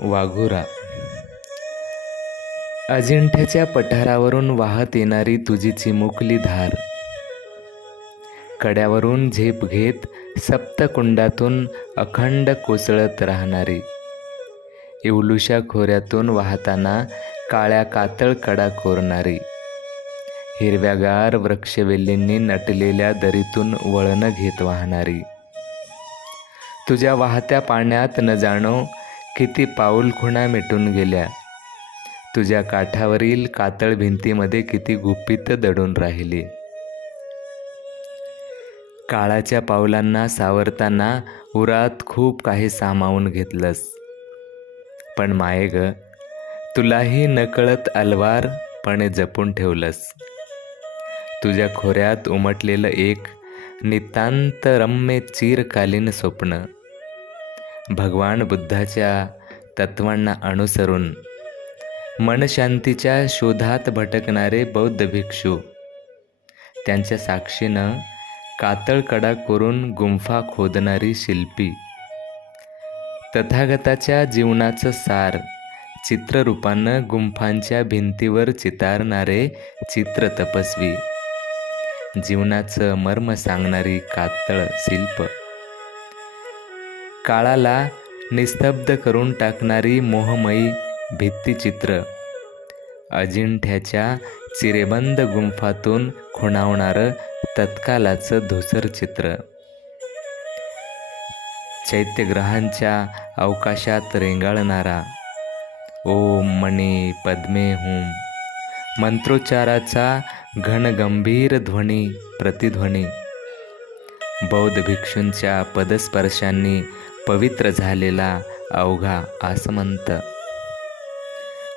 वाघोरा. अजिंठ्याच्या पठारावरून वाहत येणारी तुझी चिमुकली धार. कड्यावरून झेप घेत सप्तकुंडातून अखंड कोसळत राहणारी. इवलुशा खोऱ्यातून वाहताना काळ्या कातळ कडा कोरणारी. हिरव्यागार वृक्षवेलींनी नटलेल्या दरीतून वळणं घेत वाहणारी. तुझ्या वाहत्या पाण्यात न जाणो किती पाऊल खुणा मिटून गेल्या. तुझ्या काठावरील कातळ भिंतीमध्ये किती गुपित दडून राहिली. काळाच्या पावलांना सावरताना उरात खूप काही सामावून घेतलंस. पण माये ग तुलाही नकळत अलवारपणे जपून ठेवलंस. तुझ्या खोऱ्यात उमटलेलं एक नितांत रम्य चिरकालीन स्वप्न. भगवान बुद्धाच्या तत्वांना अनुसरून मनशांतीच्या शोधात भटकणारे बौद्ध भिक्षू त्यांच्या साक्षीनं कातळकडा करून गुंफा खोदणारी शिल्पी. तथागताच्या जीवनाचं सार चित्ररूपानं गुंफांच्या भिंतीवर चितारणारे चित्र तपस्वी. जीवनाचं मर्म सांगणारी कातळ शिल्प. काळाला निस्तब्ध करून टाकणारी मोहमयी भित्तिचित्र. अजिंठ्याच्या चिरेबंद गुंफातून खुणावणारं तत्कालाचं धुसर चित्र. चैत्यग्रहांच्या अवकाशात रेंगाळणारा ओम मणी पद्मे हुम मंत्रोच्चाराचा घनगंभीर ध्वनी प्रतिध्वनी. बौद्ध भिक्षूंच्या पदस्पर्शांनी पवित्र झालेला अवघा आसमंत.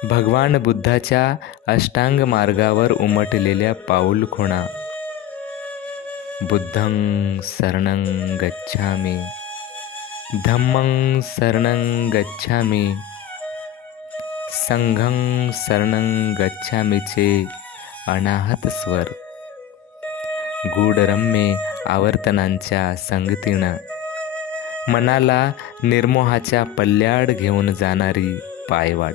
भगवान बुद्धाच्या अष्टांग मार्गावर उमटलेल्या पाऊल खुणा. बुद्धं शरणं गच्छामि. धम्मं शरणं गच्छामि. संघं शरणं गच्छामीचे अनाहत स्वर. गूढरम्य आवर्तनांच्या संगतीनं मनाला निर्मोहाच्या पल्ल्याड घेऊन जाणारी पायवाट.